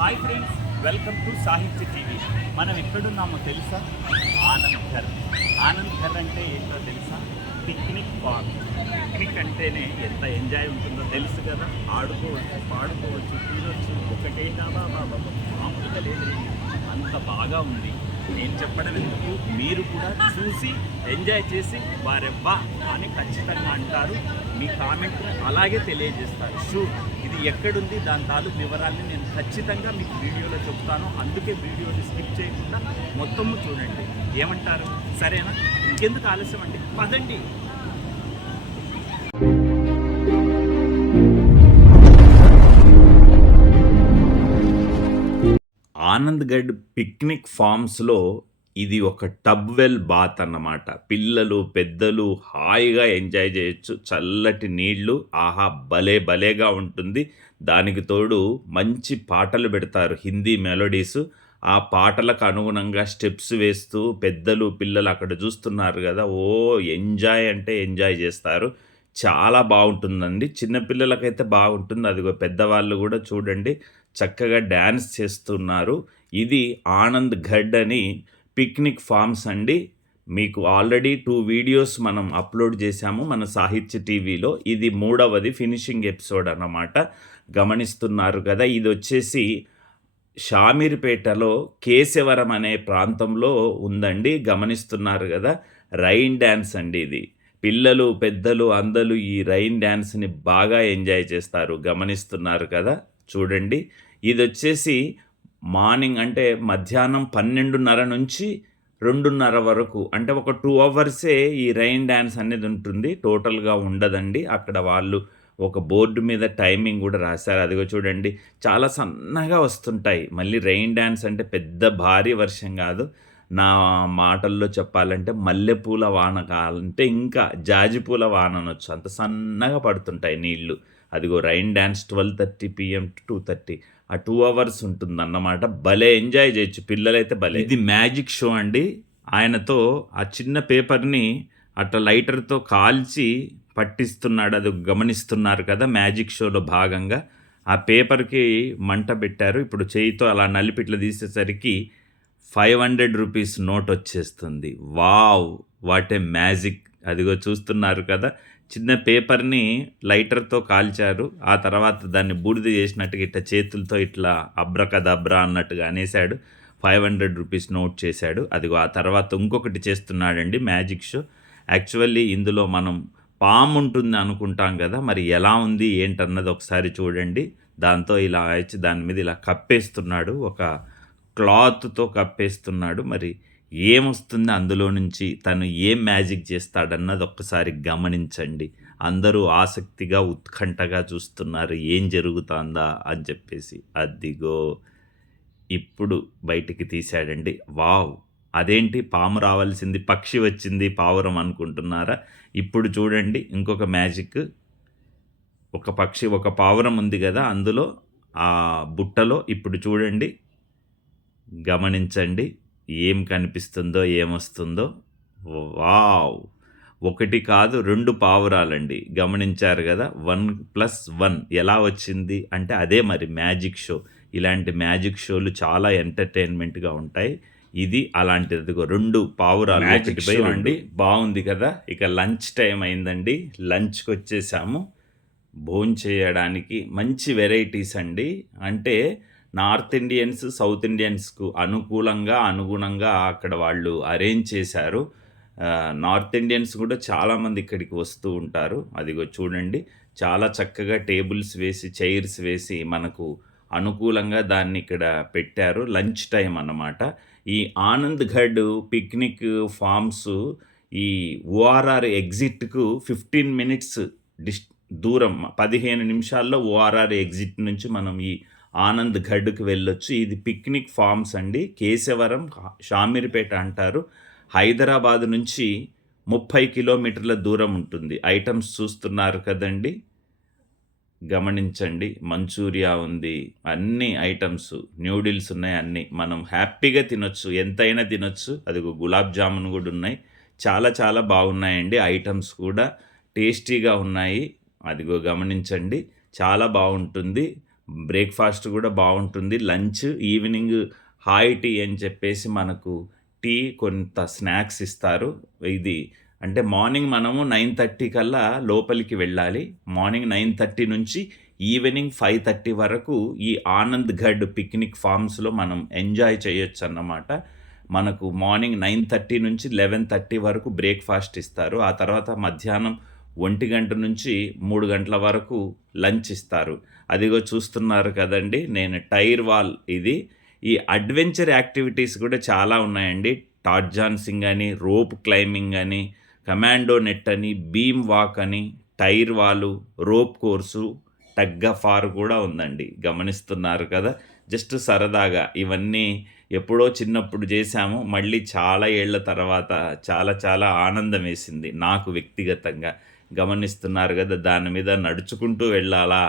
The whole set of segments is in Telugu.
Hi friends welcome to Sahithya TV. మనం ఎక్కడున్నామో తెలుసా? ఆనంద్ ఘర్. ఆనంద్ ఘర్ అంటే ఏంటో తెలుసా? Picnic park. పిక్నిక్ అంటేనే ఎంత ఎంజాయ్ ఉంటుందో తెలుసు కదా. ఆడుకోవచ్చు పాడుకోవచ్చు తినొచ్చు. ఒకటే బాబా బాబా. మామూలుగా లేదు అంత బాగా ఉంది. నేను చెప్పడం ఎందుకు? మీరు కూడా చూసి ఎంజాయ్ చేసి వారెవ్వా అని ఖచ్చితంగా అంటారు. మీ కామెంట్ అలాగే తెలియజేస్తారు. షూ ఎక్కడుంది? దాని తాలూకు వివరాలని నేను ఖచ్చితంగా మీకు వీడియోలో చెప్తాను. అందుకే వీడియోని స్కిప్ చేయకుండా మొత్తము చూడండి. ఏమంటారు? సరేనా? ఇంకెందుకు ఆలస్యం అండి? పదండి. ఆనంద్గఢ్ పిక్నిక్ ఫామ్స్లో ఇది ఒక టబ్ వెల్ బాత్ అన్నమాట. పిల్లలు పెద్దలు హాయిగా ఎంజాయ్ చేయొచ్చు. చల్లటి నీళ్ళు ఆహా భలే భలేగా ఉంటుంది. దానికి తోడు మంచి పాటలు పెడతారు హిందీ మెలోడీస్. ఆ పాటలకు అనుగుణంగా స్టెప్స్ వేస్తూ పెద్దలు పిల్లలు అక్కడ చూస్తున్నారు కదా ఓ ఎంజాయ్ అంటే ఎంజాయ్ చేస్తారు. చాలా బాగుంటుందండి. చిన్నపిల్లలకైతే బాగుంటుంది. అదిగో పెద్దవాళ్ళు కూడా చూడండి. చక్కగా డ్యాన్స్ చేస్తున్నారు. ఇది ఆనంద్ గఢ్ అని పిక్నిక్ ఫామ్స్ అండి. మీకు ఆల్రెడీ టూ వీడియోస్ మనం అప్లోడ్ చేశాము మన సాహిత్య టీవీలో. ఇది మూడవది ఫినిషింగ్ ఎపిసోడ్ అన్నమాట. గమనిస్తున్నారు కదా ఇది వచ్చేసి షామీర్పేటలో కేశవరం అనే ప్రాంతంలో ఉందండి. గమనిస్తున్నారు కదా రైన్ డ్యాన్స్ అండి ఇది. పిల్లలు పెద్దలు అందరూ ఈ రైన్ డ్యాన్స్ని బాగా ఎంజాయ్ చేస్తారు. గమనిస్తున్నారు కదా చూడండి. ఇది వచ్చేసి మార్నింగ్ అంటే మధ్యాహ్నం పన్నెండున్నర నుంచి రెండున్నర వరకు. అంటే ఒక టూ అవర్సే ఈ రైన్ డ్యాన్స్ అనేది ఉంటుంది. టోటల్గా ఉండదండి. అక్కడ వాళ్ళు ఒక బోర్డు మీద టైమింగ్ కూడా రాశారు. అదిగో చూడండి. చాలా సన్నగా వస్తుంటాయి. మళ్ళీ రెయిన్ డ్యాన్స్ అంటే పెద్ద భారీ వర్షం కాదు. నా మాటల్లో చెప్పాలంటే మల్లెపూల వాన కాలంటే ఇంకా జాజిపూల వాన అనొచ్చు అంత సన్నగా పడుతుంటాయి నీళ్ళు. అదిగో rain dance twelve thirty PM to two thirty. ఆ టూ అవర్స్ ఉంటుంది అన్నమాట భలే ఎంజాయ్ చేయొచ్చు. పిల్లలైతే భలే. ఇది మ్యాజిక్ షో అండి. ఆయనతో ఆ చిన్న పేపర్ని అట్లా లైటర్తో కాల్చి పట్టిస్తున్నాడు. అది గమనిస్తున్నారు కదా మ్యాజిక్ షోలో భాగంగా. ఆ పేపర్కి మంట పెట్టారు. ఇప్పుడు చేయితో అలా నలిపిట్లు తీసేసరికి ఫైవ్ హండ్రెడ్ రూపీస్ నోట్ వచ్చేస్తుంది వావ్! What a magic. అదిగో చూస్తున్నారు కదా. చిన్న పేపర్ని లైటర్తో కాల్చారు. ఆ తర్వాత దాన్ని బూడిద చేసినట్టుగా ఇట్లా చేతులతో ఇట్లా అబ్రకదబ్రా అన్నట్టుగా అనేసాడు ఫైవ్ హండ్రెడ్ రూపీస్ నోట్ చేశాడు. అదిగో ఆ తర్వాత ఇంకొకటి చేస్తున్నాడండి మ్యాజిక్ షో. యాక్చువల్లీ ఇందులో మనం పాము ఉంటుంది అనుకుంటాం కదా మరి ఎలా ఉంది ఏంటన్నది ఒకసారి చూడండి. దాంతో ఇలా వచ్చి దాని మీద ఇలా కప్పేస్తున్నాడు. ఒక క్లాత్తో కప్పేస్తున్నాడు. మరి ఏమొస్తుంది అందులో నుంచి తను ఏం మ్యాజిక్ చేస్తాడన్నది ఒక్కసారి గమనించండి. అందరూ ఆసక్తిగా ఉత్కంఠగా చూస్తున్నారు ఏం జరుగుతుందా అని చెప్పేసి. అదిగో ఇప్పుడు బయటికి తీశాడండి. వావ్! అదేంటి? పాము రావాల్సింది పక్షి వచ్చింది పావురం అనుకుంటున్నారా? ఇప్పుడు చూడండి ఇంకొక మ్యాజిక్. ఒక పక్షి ఒక పావురం ఉంది కదా అందులో ఆ బుట్టలో. ఇప్పుడు చూడండి గమనించండి. ఏం కనిపిస్తుందో ఏమొస్తుందో. వావ్! ఒకటి కాదు రెండు పావురాలండి. గమనించారు కదా వన్ ప్లస్ వన్ ఎలా వచ్చింది? అంటే అదే మరి మ్యాజిక్ షో. ఇలాంటి మ్యాజిక్ షోలు చాలా ఎంటర్టైన్మెంట్గా ఉంటాయి. ఇది అలాంటిది. రెండు పావురాలు ఒకటి పై అండి. బాగుంది కదా. ఇక లంచ్ టైం అయిందండి. లంచ్కి వచ్చేసాము. భోజనం చేయడానికి మంచి వెరైటీస్ అండి. అంటే నార్త్ ఇండియన్స్ సౌత్ ఇండియన్స్కు అనుకూలంగా అనుగుణంగా అక్కడ వాళ్ళు అరేంజ్ చేశారు. నార్త్ ఇండియన్స్ కూడా చాలామంది ఇక్కడికి వస్తూ ఉంటారు. అదిగో చూడండి. చాలా చక్కగా టేబుల్స్ వేసి చైర్స్ వేసి మనకు అనుకూలంగా దాన్ని ఇక్కడ పెట్టారు. లంచ్ టైం అన్నమాట. ఈ ఆనంద్ ఘడ్ పిక్నిక్ ఫామ్స్ ఈ ఓఆర్ఆర్ ఎగ్జిట్కు ఫిఫ్టీన్ మినిట్స్ డిస్ దూరం పదిహేను నిమిషాల్లో ఓఆర్ఆర్ ఎగ్జిట్ నుంచి మనం ఈ ఆనంద్ ఘడ్కి వెళ్ళొచ్చు ఇది పిక్నిక్ ఫామ్స్ అండి. కేశవరం షామీర్పేట అంటారు. హైదరాబాద్ నుంచి ముప్పై కిలోమీటర్ల దూరం ఉంటుంది. ఐటమ్స్ చూస్తున్నారు కదండి. గమనించండి మంచూరియా ఉంది అన్ని ఐటమ్స్ న్యూడిల్స్ ఉన్నాయి అన్నీ. మనం హ్యాపీగా తినొచ్చు ఎంతైనా తినొచ్చు. అది గులాబ్ జామున్ కూడా ఉన్నాయి. చాలా చాలా బాగున్నాయండి ఐటమ్స్ కూడా. టేస్టీగా ఉన్నాయి. అదిగో గమనించండి చాలా బాగుంటుంది. బ్రేక్‌ఫాస్ట్ కూడా బాగుంటుంది లంచ్, ఈవినింగ్ హాయ్ టీ అని చెప్పేసి మనకు టీ, కొంత స్నాక్స్ ఇస్తారు. ఇది అంటే మార్నింగ్ మనము 9:30 కల్లా లోపలికి వెళ్ళాలి. మార్నింగ్ 9:30 నుంచి ఈవినింగ్ 5:30 వరకు ఈ ఆనంద్ ఘడ్ పిక్నిక్ ఫార్మ్స్‌లో మనం ఎంజాయ్ చేయొచ్చన్నమాట. మనకు మార్నింగ్ 9:30 నుంచి 11:30 వరకు బ్రేక్‌ఫాస్ట్ ఇస్తారు. ఆ తర్వాత మధ్యాహ్నం ఒంటి గంట నుంచి మూడు గంటల వరకు లంచ్ ఇస్తారు. అదిగో చూస్తున్నారు కదండి నేను టైర్ వాల్ ఇది. ఈ అడ్వెంచర్ యాక్టివిటీస్ కూడా చాలా ఉన్నాయండి. టార్జాన్సింగ్ అని, రోప్ క్లైంబింగ్ అని, కమాండో నెట్ అని, బీమ్ వాక్ అని, tyre wall, rope course, tug of war కూడా ఉందండి. గమనిస్తున్నారు కదా! జస్ట్ సరదాగా ఇవన్నీ ఎప్పుడో చిన్నప్పుడు చేశాము మళ్ళీ చాలా ఏళ్ళ తర్వాత చాలా చాలా ఆనందమేసింది నాకు వ్యక్తిగతంగా. గమనిస్తున్నారు కదా దాని మీద నడుచుకుంటూ వెళ్ళాలా?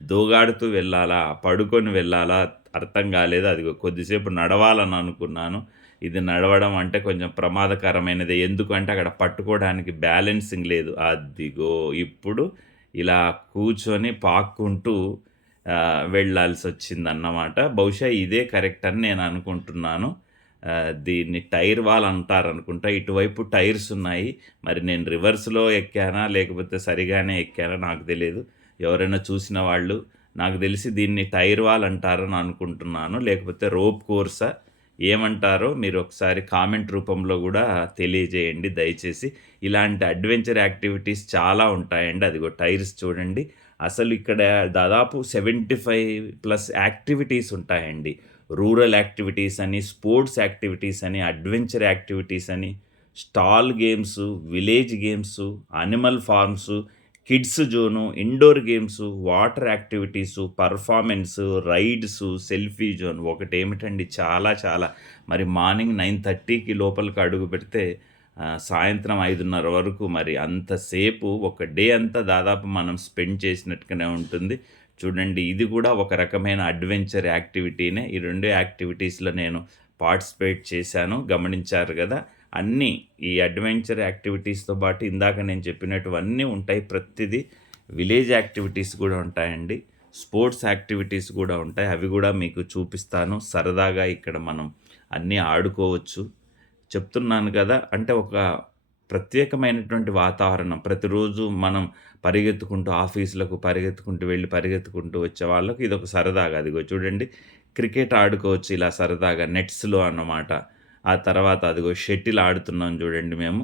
దోగాడుతూ వెళ్ళాలా? పడుకొని వెళ్ళాలా? అర్థం కాలేదు అదిగో కొద్దిసేపు నడవాలని అనుకున్నాను. ఇది నడవడం అంటే కొంచెం ప్రమాదకరమైనదే. ఎందుకంటే అక్కడ పట్టుకోవడానికి బ్యాలెన్సింగ్ లేదు. అదిగో ఇప్పుడు ఇలా కూర్చొని పాక్కుంటూ వెళ్ళాల్సి వచ్చింది అన్నమాట బహుశా ఇదే కరెక్ట్ అని నేను అనుకుంటున్నాను. దీన్ని టైర్ వాల్ అంటారనుకుంటా. ఇటువైపు టైర్స్ ఉన్నాయి. మరి నేను రివర్స్‌లో ఎక్కానా? లేకపోతే సరిగానే ఎక్కానా? నాకు తెలియదు ఎవరైనా చూసిన వాళ్ళు నాకు తెలిసి దీన్ని టైర్ వాల్ అంటారని అనుకుంటున్నాను. లేకపోతే రోప్ కోర్సా? ఏమంటారో మీరు ఒకసారి కామెంట్ రూపంలో కూడా తెలియజేయండి దయచేసి. ఇలాంటి అడ్వెంచర్ యాక్టివిటీస్ చాలా ఉంటాయండి. అదిగో టైర్స్ చూడండి. అసలు ఇక్కడ దాదాపు 75 ప్లస్ యాక్టివిటీస్ ఉంటాయండి. రూరల్ యాక్టివిటీస్ అని, స్పోర్ట్స్ యాక్టివిటీస్ అని, అడ్వెంచర్ యాక్టివిటీస్ అని, stall games, village games, animal farms, kids zone, indoor games, water activities, performance, rides, selfie zone ఒకటేమిటండి చాలా చాలా. మరి మార్నింగ్ 9:30కి లోపలికి అడుగుపెడితే పెడితే సాయంత్రం 5:30 వరకు మరి అంతసేపు ఒక డే అంతా దాదాపు మనం స్పెండ్ చేసినట్టుగానే ఉంటుంది. చూడండి ఇది కూడా ఒక రకమైన అడ్వెంచర్ యాక్టివిటీనే. ఈ రెండు యాక్టివిటీస్‌లో నేను పార్టిసిపేట్ చేశాను. గమనించారు కదా అన్నీ ఈ అడ్వెంచర్ యాక్టివిటీస్‌తో పాటు ఇందాక నేను చెప్పినటువన్నీ ఉంటాయి. ప్రతిదీ విలేజ్ యాక్టివిటీస్ కూడా ఉంటాయండి. స్పోర్ట్స్ యాక్టివిటీస్ కూడా ఉంటాయి. అవి కూడా మీకు చూపిస్తాను. సరదాగా ఇక్కడ మనం అన్నీ ఆడుకోవచ్చు. చెప్తున్నాను కదా అంటే ఒక ప్రత్యేకమైనటువంటి వాతావరణం. ప్రతిరోజు మనం పరిగెత్తుకుంటూ ఆఫీసులకు పరిగెత్తుకుంటూ వెళ్ళి పరిగెత్తుకుంటూ వచ్చే వాళ్ళకు ఇది ఒక సరదాగా. అదిగో చూడండి క్రికెట్ ఆడుకోవచ్చు ఇలా సరదాగా నెట్స్‌లో అన్నమాట. ఆ తర్వాత అదిగో షటిల్ ఆడుతున్నాం చూడండి మేము.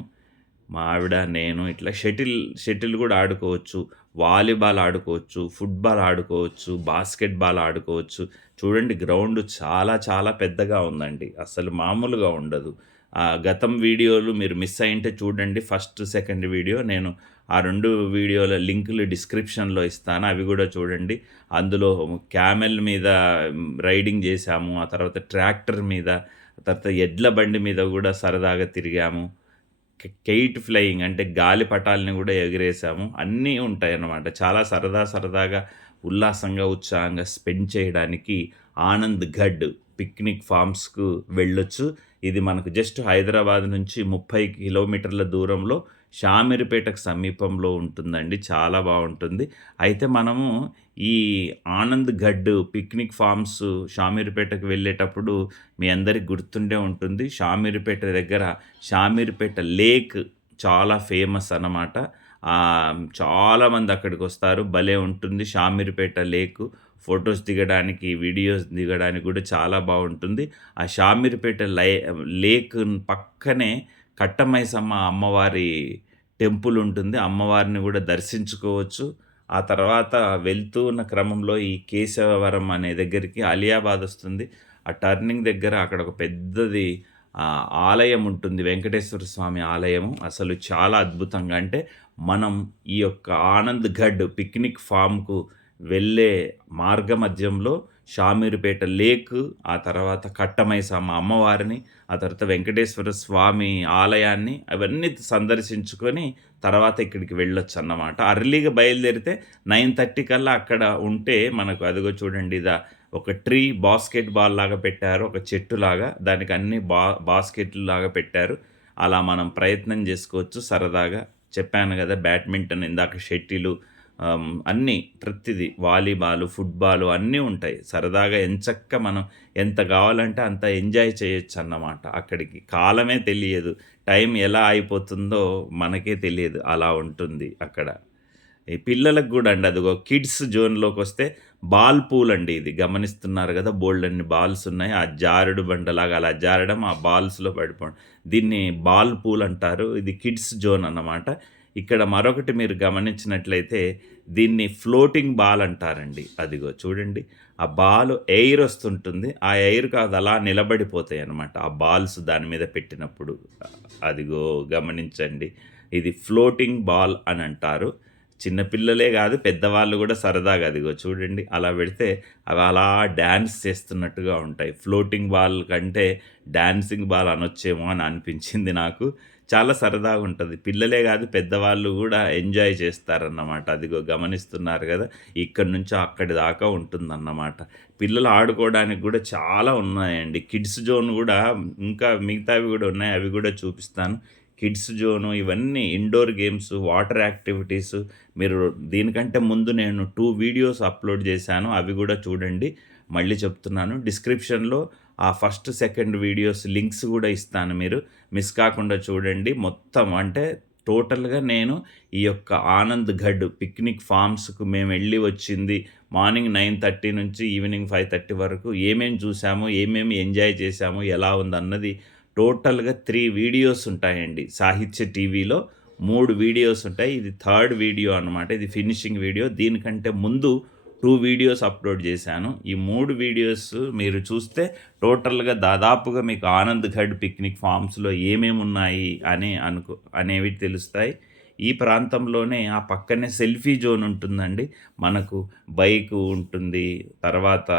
మా ఆవిడ, నేను ఇట్లా షటిల్ షటిల్ కూడా ఆడుకోవచ్చు. వాలీబాల్ ఆడుకోవచ్చు. ఫుట్‌బాల్ ఆడుకోవచ్చు. బాస్కెట్బాల్ ఆడుకోవచ్చు. చూడండి గ్రౌండ్ చాలా చాలా పెద్దగా ఉందండి. అసలు మామూలుగా ఉండదు. ఆ గతం వీడియోలు మీరు మిస్ అయింటే చూడండి. ఫస్ట్, సెకండ్ వీడియో నేను ఆ రెండు వీడియోల లింకులు డిస్క్రిప్షన్‌లో ఇస్తాను. అవి కూడా చూడండి. అందులో క్యామెల్ మీద రైడింగ్ చేశాము ఆ తర్వాత ట్రాక్టర్ మీద, తర్వాత ఎడ్ల బండి మీద కూడా సరదాగా తిరిగాము. కెయిట్ ఫ్లయింగ్ అంటే గాలిపటాల్ని కూడా ఎగిరేసాము. అన్నీ ఉంటాయన్నమాట. చాలా సరదా సరదాగా, ఉల్లాసంగా, ఉత్సాహంగా స్పెండ్ చేయడానికి ఆనంద్ గఢ్ పిక్నిక్ ఫార్మ్స్‌కు వెళ్ళొచ్చు. ఇది మనకు జస్ట్ హైదరాబాద్ నుంచి 30 కిలోమీటర్ల దూరంలో షామిరిపేటకు సమీపంలో ఉంటుందండి. చాలా బాగుంటుంది అయితే మనము ఈ ఆనంద్ ఘడ్ పిక్నిక్ ఫార్మ్స్ షామీర్పేటకు వెళ్ళేటప్పుడు మీ అందరికి గుర్తుండే ఉంటుంది. షామీర్పేట దగ్గర షామీర్పేట లేక్ చాలా ఫేమస్ అన్నమాట. చాలామంది అక్కడికి వస్తారు భలే ఉంటుంది షామీర్పేట లేక్ ఫొటోస్ దిగడానికి, వీడియోస్ దిగడానికి కూడా చాలా బాగుంటుంది ఆ షామీర్పేట లై లేక్ పక్కనే కట్టమైసమ్మ అమ్మవారి టెంపుల్ ఉంటుంది. అమ్మవారిని కూడా దర్శించుకోవచ్చు. ఆ తర్వాత వెళ్తూ ఉన్న క్రమంలో ఈ కేశవవరం అనే దగ్గరికి అలియాబాద్ వస్తుంది. ఆ టర్నింగ్ దగ్గర అక్కడ ఒక పెద్దది ఆలయం ఉంటుంది. వెంకటేశ్వర స్వామి ఆలయము. అసలు చాలా అద్భుతంగా అంటే మనం ఈ యొక్క ఆనంద్ గఢ్ పిక్నిక్ ఫామ్కు వెళ్ళే మార్గ మధ్యంలో షామీర్పేట లేక్, ఆ తర్వాత కట్టమైసమ్మ అమ్మవారిని, ఆ తర్వాత వెంకటేశ్వర స్వామి ఆలయాన్ని అవన్నీ సందర్శించుకొని తర్వాత ఇక్కడికి వెళ్ళొచ్చు అన్నమాట అర్లీగా బయలుదేరితే 9:30 కల్లా అక్కడ ఉంటే మనకు అదిగో చూడండి ఇదా ఒక ట్రీ బాస్కెట్ బాల్ లాగా పెట్టారు. ఒక చెట్టు లాగా దానికి అన్ని బా బాస్కెట్లు లాగా పెట్టారు. అలా మనం ప్రయత్నం చేసుకోవచ్చు సరదాగా. చెప్పాను కదా బ్యాడ్మింటన్ ఇందాక షటిలు, అన్నీ ప్రతిదీ వాలీబాలు, ఫుట్‌బాలు అన్నీ ఉంటాయి. సరదాగా ఎంచక్క మనం ఎంత కావాలంటే అంత ఎంజాయ్ చేయొచ్చు అన్నమాట అక్కడికి. కాలమే తెలియదు. టైం ఎలా అయిపోతుందో మనకే తెలియదు. అలా ఉంటుంది అక్కడ. ఈ పిల్లలకు కూడా అండి అదిగో కిడ్స్ జోన్లోకి వస్తే బాల్ పూల్ అండి ఇది. గమనిస్తున్నారు కదా బోల్డ్ అన్ని బాల్స్ ఉన్నాయి. ఆ జారుడు బండలాగా అలా జారడం, ఆ బాల్స్‌లో పడిపోవడం. దీన్ని బాల్ పూల్ అంటారు. ఇది కిడ్స్ జోన్ అన్నమాట. ఇక్కడ మరొకటి మీరు గమనించినట్లయితే దీన్ని ఫ్లోటింగ్ బాల్ అంటారండి. అదిగో చూడండి. ఆ బాల్ ఎయిర్ వస్తుంటుంది ఆ ఎయిర్ కాదు అలా నిలబడిపోతాయి అనమాట ఆ బాల్స్ దాని మీద పెట్టినప్పుడు. అదిగో గమనించండి. ఇది ఫ్లోటింగ్ బాల్ అని అంటారు. చిన్నపిల్లలే కాదు పెద్దవాళ్ళు కూడా సరదాగా అదిగో చూడండి అలా పెడితే అవి అలా డ్యాన్స్ చేస్తున్నట్టుగా ఉంటాయి. ఫ్లోటింగ్ బాల్ కంటే డ్యాన్సింగ్ బాల్ అనొచ్చేమో అని అనిపించింది నాకు. చాలా సరదాగా ఉంటుంది పిల్లలే కాదు పెద్దవాళ్ళు కూడా ఎంజాయ్ చేస్తారన్నమాట. అదిగో గమనిస్తున్నారు కదా ఇక్కడి నుంచి అక్కడి దాకా ఉంటుందన్నమాట. పిల్లలు ఆడుకోవడానికి కూడా చాలా ఉన్నాయండి. కిడ్స్ జోన్ కూడా ఇంకా మిగతావి కూడా ఉన్నాయి. అవి కూడా చూపిస్తాను. కిడ్స్ జోను ఇవన్నీ ఇండోర్ గేమ్స్, వాటర్ యాక్టివిటీస్ మీరు దీనికంటే ముందు నేను టూ వీడియోస్ అప్‌లోడ్ చేశాను. అవి కూడా చూడండి. మళ్ళీ చెప్తున్నాను. డిస్క్రిప్షన్‌లో ఆ ఫస్ట్, సెకండ్ వీడియోస్ లింక్స్ కూడా ఇస్తాను మీరు మిస్ కాకుండా చూడండి. మొత్తం అంటే టోటల్‌గా నేను ఈ యొక్క ఆనంద్ ఘడ్ పిక్నిక్ ఫార్మ్స్‌కు మేమెళ్ళి వచ్చింది మార్నింగ్ 9:30 నుంచి ఈవినింగ్ 5:30 వరకు ఏమేమి చూసాము, ఏమేమి ఎంజాయ్ చేశాము, ఎలా ఉందన్నది టోటల్‌గా త్రీ వీడియోస్ ఉంటాయండి. సాహిత్య టీవీలో మూడు వీడియోస్ ఉంటాయి. ఇది థర్డ్ వీడియో అన్నమాట. ఇది ఫినిషింగ్ వీడియో. దీనికంటే ముందు టూ వీడియోస్ అప్‌లోడ్ చేశాను. ఈ మూడు వీడియోస్ మీరు చూస్తే టోటల్‌గా దాదాపుగా మీకు ఆనంద్ ఘడ్ పిక్నిక్ ఫార్మ్స్‌లో ఏమేమున్నాయి అని అనుకో అనేవి తెలుస్తాయి. ఈ ప్రాంతంలోనే ఆ పక్కనే సెల్ఫీ జోన్ ఉంటుందండి. మనకు బైకు ఉంటుంది. తర్వాత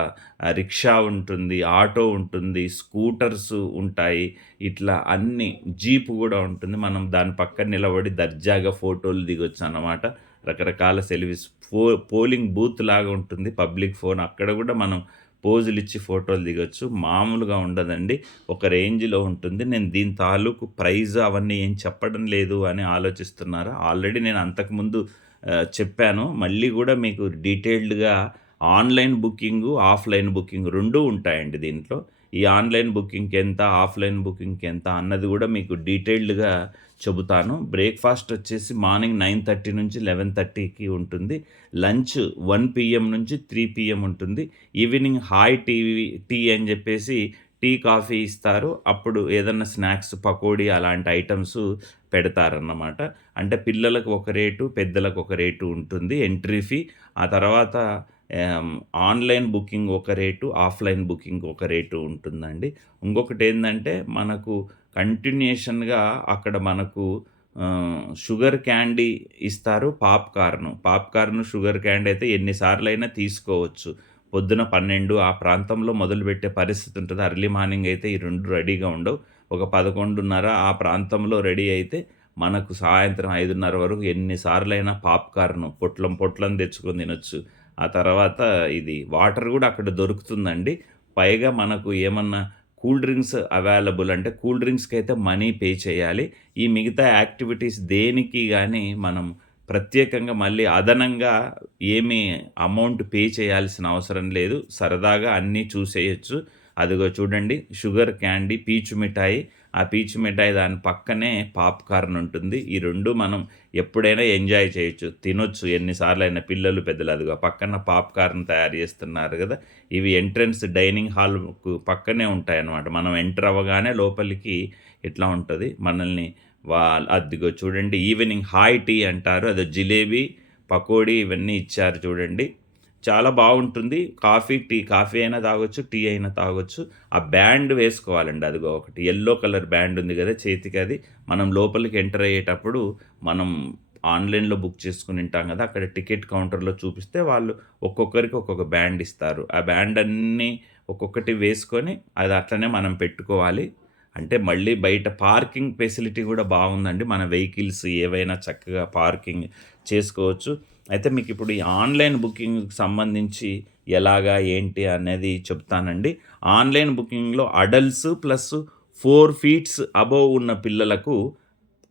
రిక్షా ఉంటుంది. ఆటో ఉంటుంది. స్కూటర్స్ ఉంటాయి. ఇట్లా అన్నీ జీపు కూడా ఉంటుంది. మనం దాని పక్కన నిలబడి దర్జాగా ఫోటోలు దిగొచ్చు అన్నమాట రకరకాల సెల్ఫీస్ పో పోలింగ్ బూత్ లాగా ఉంటుంది. పబ్లిక్ ఫోన్ అక్కడ కూడా మనం పోజులు ఇచ్చి ఫోటోలు దిగొచ్చు. మామూలుగా ఉండదండి. ఒక రేంజ్‌లో ఉంటుంది. నేను దీని తాలూకు ప్రైజ్ అవన్నీ ఏం చెప్పడం లేదు అని ఆలోచిస్తున్నారు ఆల్రెడీ నేను అంతకుముందు చెప్పాను. మళ్ళీ కూడా మీకు డీటెయిల్డ్‌గా ఆన్‌లైన్ బుకింగు, ఆఫ్‌లైన్ బుకింగ్ రెండూ ఉంటాయండి దీంట్లో. ఈ ఆన్‌లైన్ బుకింగ్కి ఎంత ఆఫ్‌లైన్ బుకింగ్కి ఎంత అన్నది కూడా మీకు డీటెయిల్డ్‌గా చెబుతాను. బ్రేక్‌ఫాస్ట్ వచ్చేసి మార్నింగ్ 9:30 నుంచి 11:30కి ఉంటుంది. లంచ్ వన్ పిఎం నుంచి త్రీ పిఎం ఉంటుంది. ఈవినింగ్ హాయ్ టీవీ టీ అని చెప్పేసి టీ, కాఫీ ఇస్తారు. అప్పుడు ఏదన్నా స్నాక్స్ పకోడీ అలాంటి ఐటమ్స్ పెడతారన్నమాట. అంటే పిల్లలకు ఒక రేటు, పెద్దలకు ఒక రేటు ఉంటుంది. Entry fee. ఆ తర్వాత ఆన్‌లైన్ బుకింగ్ ఒక రేటు, ఆఫ్‌లైన్ బుకింగ్ ఒక రేటు ఉంటుందండి. ఇంకొకటి ఏంటంటే మనకు కంటిన్యూషన్‌గా అక్కడ మనకు షుగర్ క్యాండీ ఇస్తారు. పాప్‌కార్న్. పాప్‌కార్న్, షుగర్ క్యాండీ అయితే ఎన్నిసార్లు అయినా తీసుకోవచ్చు. పొద్దున 12 ఆ ప్రాంతంలో మొదలుపెట్టే పరిస్థితి ఉంటుంది అర్లీ మార్నింగ్ అయితే ఈ రెండు రెడీగా ఉండవు. ఒక 11:30 ఆ ప్రాంతంలో రెడీ అయితే మనకు సాయంత్రం 5:30 వరకు ఎన్నిసార్లైనా పాప్‌కార్న్ పొట్లం, పొట్లం తెచ్చుకొని తినొచ్చు. ఆ తర్వాత ఇది వాటర్ కూడా అక్కడ దొరుకుతుందండి. పైగా మనకు ఏమన్నా కూల్ డ్రింక్స్ అవైలబుల్ అంటే కూల్ డ్రింక్స్కి అయితే మనీ పే చేయాలి. ఈ మిగతా యాక్టివిటీస్ దేనికి కానీ మనం ప్రత్యేకంగా మళ్ళీ అదనంగా ఏమి అమౌంట్ పే చేయాల్సిన అవసరం లేదు. సరదాగా అన్నీ చూసేయొచ్చు. అదిగో చూడండి షుగర్ క్యాండీ, పీచు మిఠాయి. ఆ పీచు మిఠాయి దాని పక్కనే పాప్‌కార్న్ ఉంటుంది. ఈ రెండు మనం ఎప్పుడైనా ఎంజాయ్ చేయొచ్చు. తినొచ్చు ఎన్నిసార్లు అయినా పిల్లలు, పెద్దలు. అదిగో పక్కన పాప్‌కార్న్ తయారు చేస్తున్నారు కదా ఇవి ఎంట్రన్స్ డైనింగ్ హాల్‌కు పక్కనే ఉంటాయన్నమాట. మనం ఎంటర్ అవ్వగానే లోపలికి ఇట్లా ఉంటుంది మనల్ని వా అదిగో చూడండి ఈవినింగ్ హాయ్ టీ అంటారు. అదో జిలేబీ, పకోడీ ఇవన్నీ ఇచ్చారు చూడండి. చాలా బాగుంటుంది కాఫీ, టీ కాఫీ అయినా తాగొచ్చు. టీ అయినా తాగొచ్చు. ఆ బ్యాండ్ వేసుకోవాలండి. అదిగో ఒకటి ఎల్లో కలర్ బ్యాండ్ ఉంది కదా చేతికి అది. మనం లోపలికి ఎంటర్ అయ్యేటప్పుడు మనం ఆన్‌లైన్‌లో బుక్ చేసుకుని ఉంటాం కదా అక్కడ టికెట్ కౌంటర్‌లో చూపిస్తే వాళ్ళు ఒక్కొక్కరికి ఒక్కొక్క బ్యాండ్ ఇస్తారు. ఆ బ్యాండ్ అన్నీ ఒక్కొక్కటి వేసుకొని అది అట్లనే మనం పెట్టుకోవాలి. అంటే మళ్ళీ బయట పార్కింగ్ ఫెసిలిటీ కూడా బాగుందండి మన వెహికల్స్ ఏవైనా చక్కగా పార్కింగ్ చేసుకోవచ్చు. అయితే మీకు ఇప్పుడు ఈ ఆన్‌లైన్ బుకింగ్‌కి సంబంధించి ఎలాగా, ఏంటి అనేది చెప్తానండి. Online బుకింగ్‌లో adults plus four feets above ఉన్న పిల్లలకు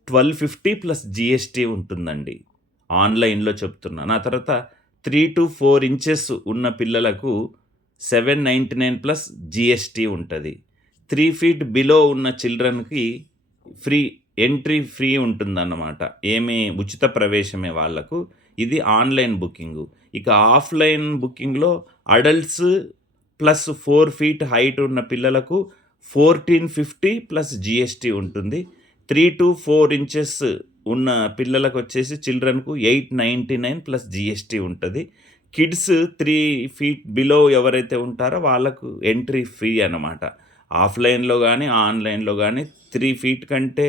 1250 ప్లస్ జీఎస్టీ ఉంటుందండి. ఆన్‌లైన్‌లో చెప్తున్నాను. ఆ తర్వాత 3-4 ఇంచెస్ ఉన్న పిల్లలకు 799 ప్లస్ జీఎస్టీ ఉంటుంది త్రీ ఫీట్ బిలో ఉన్న చిల్డ్రన్‌కి ఫ్రీ ఎంట్రీ ఫ్రీ ఉంటుందన్నమాట. ఏమి ఉచిత ప్రవేశమే వాళ్ళకు. ఇది ఆన్‌లైన్ బుకింగు. ఇక offline బుకింగ్‌లో adults plus four feet height ఉన్న పిల్లలకు 1450 ప్లస్ జీఎస్టీ ఉంటుంది. 3-4 ఇంచెస్ ఉన్న పిల్లలకు వచ్చేసి చిల్డ్రన్‌కు 899 ప్లస్ జీఎస్టీ ఉంటుంది కిడ్స్ త్రీ ఫీట్ బిలో ఎవరైతే ఉంటారో వాళ్ళకు ఎంట్రీ ఫ్రీ అనమాట ఆఫ్‌లైన్‌లో కానీ ఆన్‌లైన్‌లో కానీ త్రీ ఫీట్ కంటే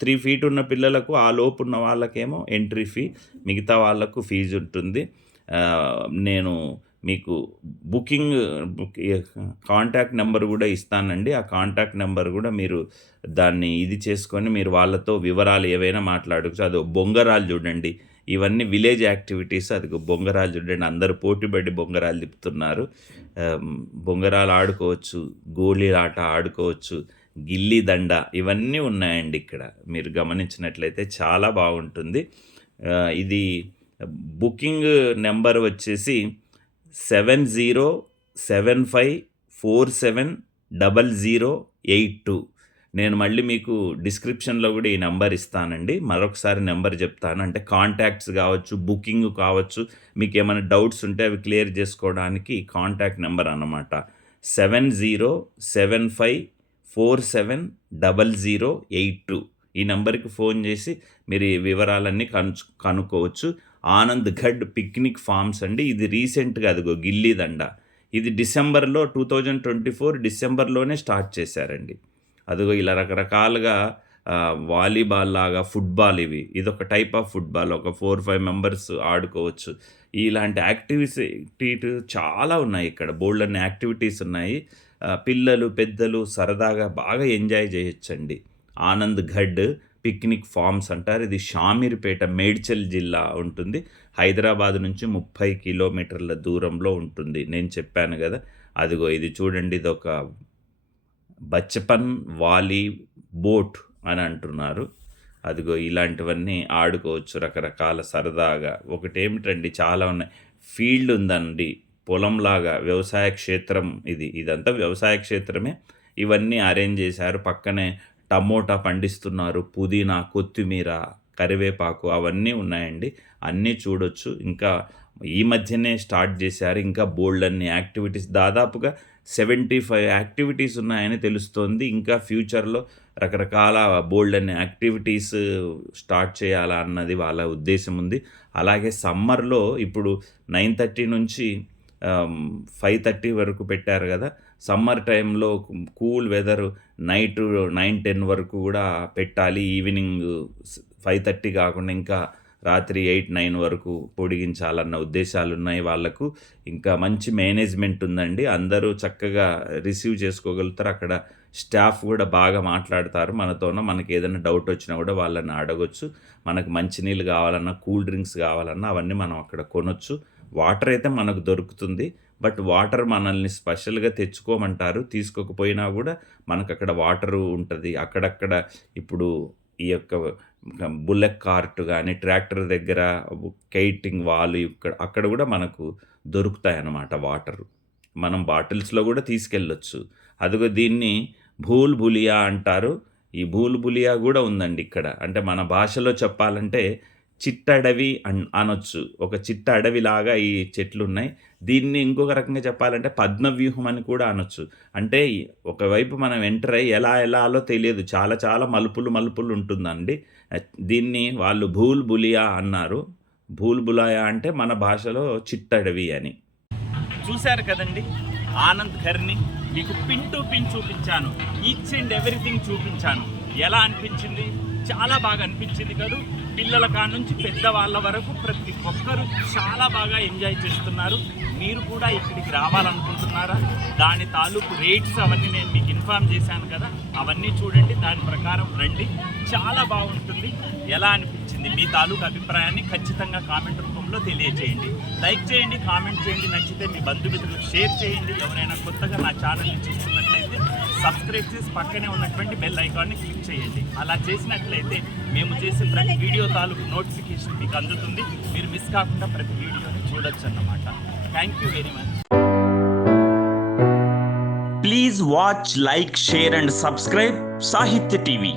త్రీ ఫీట్ ఉన్న పిల్లలకు ఆ లోపు ఉన్న వాళ్ళకేమో ఎంట్రీ ఫీ. మిగతా వాళ్ళకు ఫీజు ఉంటుంది. నేను మీకు బుకింగ్ బుక్ కాంటాక్ట్ నెంబర్ కూడా ఇస్తానండి. ఆ కాంటాక్ట్ నెంబర్ కూడా మీరు దాన్ని ఇది చేసుకొని మీరు వాళ్ళతో వివరాలు ఏవైనా మాట్లాడచ్చు అది బొంగరాలు చూడండి ఇవన్నీ విలేజ్ యాక్టివిటీస్. అది బొంగరాలు చూడండి అందరూ పోటీపడి బొంగరాలు తిప్పుతున్నారు. బొంగరాలు ఆడుకోవచ్చు. గోళీలాట ఆడుకోవచ్చు. గిల్లీ దండ ఇవన్నీ ఉన్నాయండి ఇక్కడ. మీరు గమనించినట్లయితే చాలా బాగుంటుంది. ఇది బుకింగ్ నెంబర్ వచ్చేసి 7075470082. నేను మళ్ళీ మీకు డిస్క్రిప్షన్‌లో కూడా ఈ నెంబర్ ఇస్తానండి. మరొకసారి నెంబర్ చెప్తాను అంటే కాంటాక్ట్స్ కావచ్చు బుకింగ్ కావచ్చు, మీకు ఏమైనా డౌట్స్ ఉంటే అవి క్లియర్ చేసుకోవడానికి కాంటాక్ట్ నెంబర్ అన్నమాట. సెవెన్ జీరో సెవెన్ ఫైవ్ 7075470082 ఈ నెంబర్కి ఫోన్ చేసి మీరు ఈ వివరాలన్నీ కను కనుక్కోవచ్చు. ఆనంద్ ఘడ్ పిక్నిక్ ఫార్మ్స్ అండి. ఇది రీసెంట్‌గా అదిగో గిల్లీదండ ఇది డిసెంబర్‌లో 2024 డిసెంబర్‌లోనే స్టార్ట్ చేశారండి. అదిగో ఇలా రకరకాలుగా వాలీబాల్ లాగా ఫుట్‌బాల్ ఇవి. ఇదొక టైప్ ఆఫ్ ఫుట్‌బాల్. ఒక 4, 5 మెంబర్స్ ఆడుకోవచ్చు. ఇలాంటి యాక్టివిటీ టీటు చాలా ఉన్నాయి ఇక్కడ. బోలెడన్ని యాక్టివిటీస్ ఉన్నాయి. పిల్లలు, పెద్దలు సరదాగా బాగా ఎంజాయ్ చేయొచ్చండి ఆనంద్ ఘడ్ పిక్నిక్ ఫార్మ్స్ అంటారు. ఇది షామీర్పేట, మేడ్చల్ జిల్లా ఉంటుంది. హైదరాబాద్ నుంచి 30 కిలోమీటర్ల దూరంలో ఉంటుంది. నేను చెప్పాను కదా అదిగో ఇది చూడండి ఇది ఒక బచపన్ వాలీ బోట్ అని అంటున్నారు. అదిగో ఇలాంటివన్నీ ఆడుకోవచ్చు రకరకాల సరదాగా. ఒకటేమిటండి చాలా ఉన్నాయి. ఫీల్డ్ ఉందండి. పొలంలాగా వ్యవసాయ క్షేత్రం ఇది. ఇదంతా వ్యవసాయ క్షేత్రమే. ఇవన్నీ అరేంజ్ చేశారు పక్కనే టమోటా పండిస్తున్నారు. పుదీనా, కొత్తిమీర, కరివేపాకు అవన్నీ ఉన్నాయండి. అన్నీ చూడొచ్చు. ఇంకా ఈ మధ్యనే స్టార్ట్ చేశారు ఇంకా బోలెడన్ని యాక్టివిటీస్ దాదాపుగా 75 యాక్టివిటీస్ ఉన్నాయని తెలుస్తోంది. ఇంకా ఫ్యూచర్‌లో రకరకాల బోలెడన్ని యాక్టివిటీస్ స్టార్ట్ చేయాలా అన్నది వాళ్ళ ఉద్దేశం ఉంది. అలాగే సమ్మర్‌లో ఇప్పుడు 9:30 నుంచి ఫైవ్ థర్టీ వరకు పెట్టారు కదా సమ్మర్ టైంలో కూల్ వెదర్ నైట్ 9, 10 వరకు కూడా పెట్టాలి. ఈవినింగ్ ఫైవ్ థర్టీ కాకుండా ఇంకా రాత్రి 8, 9 వరకు పొడిగించాలన్న ఉద్దేశాలు ఉన్నాయి వాళ్ళకు. ఇంకా మంచి మేనేజ్‌మెంట్ ఉందండి. అందరూ చక్కగా రిసీవ్ చేసుకోగలుగుతారు. అక్కడ స్టాఫ్ కూడా బాగా మాట్లాడతారు మనతోన. ఏదైనా డౌట్ వచ్చినా కూడా వాళ్ళని అడగొచ్చు. మనకు మంచినీళ్ళు కావాలన్నా కూల్ డ్రింక్స్ కావాలన్నా అవన్నీ మనం అక్కడ కొనొచ్చు. వాటర్ అయితే మనకు దొరుకుతుంది. బట్ వాటర్ మనల్ని స్పెషల్‌గా తెచ్చుకోమంటారు. తీసుకోకపోయినా గూడా మనకక్కడ వాటరు ఉంటుంది అక్కడక్కడ ఇప్పుడు ఈ యొక్క బుల్లెట్ కార్ట్ కానీ ట్రాక్టర్ దగ్గర కైటింగ్ వాళ్ళు ఇక్కడ అక్కడ కూడా మనకు దొరుకుతాయి అన్నమాట వాటర్ మనం బాటిల్స్‌లో కూడా తీసుకెళ్ళొచ్చు. అదిగో దీన్ని భూల్ భులియా అంటారు. ఈ భూల్ బులియా కూడా ఉందండి ఇక్కడ. అంటే మన భాషలో చెప్పాలంటే చిట్టడవి అన్ అనొచ్చు. ఒక చిట్ట అడవిలాగా ఈ చెట్లు ఉన్నాయి దీన్ని ఇంకొక రకంగా చెప్పాలంటే పద్మవ్యూహం అని కూడా అనొచ్చు. అంటే ఒకవైపు మనం ఎంటర్ అయ్యి ఎలా ఎలాలో తెలియదు. చాలా చాలా మలుపులు మలుపులు ఉంటుందండి. దీన్ని వాళ్ళు భూల్ బులియా అన్నారు. భూల్ బులాయా అంటే మన భాషలో చిట్టడవి అని. చూశారు కదండీ! ఆనంద్ ఘర్‌ని మీకు పిన్ టు పిన్ చూపించాను. ఈచ్ అండ్ ఎవ్రీథింగ్ చూపించాను. ఎలా అనిపించింది? చాలా బాగా అనిపించింది కదా పిల్లల కాడ్నుంచి పెద్దవాళ్ళ వరకు ప్రతి ఒక్కరు చాలా బాగా ఎంజాయ్ చేస్తున్నారు. మీరు కూడా ఇక్కడికి రావాలనుకుంటున్నారా? దాని తాలూకు రేట్స్ అవన్నీ నేను మీకు ఇన్ఫార్మ్ చేశాను కదా! అవన్నీ చూడండి. దాని ప్రకారం రండి. చాలా బాగుంటుంది. ఎలా అనిపించింది? మీ తాలూకు అభిప్రాయాన్ని ఖచ్చితంగా కామెంట్ రూపంలో తెలియజేయండి. లైక్ చేయండి, కామెంట్ చేయండి. నచ్చితే మీ బంధుమిత్రులకు షేర్ చేయండి. ఎవరైనా కొత్తగా నా ఛానల్‌ని చూస్తున్నట్లయితే సబ్స్క్రైబ్ చేసి పక్కనే ఉన్నటువంటి బెల్ ఐకాన్ని క్లిక్ చేయండి. అలా చేసినట్లయితే మేము చేసే ప్రతి వీడియో తాలూకు నోటిఫికేషన్ మీకు అందుతుంది. మీరు మిస్ కాకుండా ప్రతి వీడియోని చూడొచ్చు అన్నమాట thank you very much please watch like share and subscribe Sahitya TV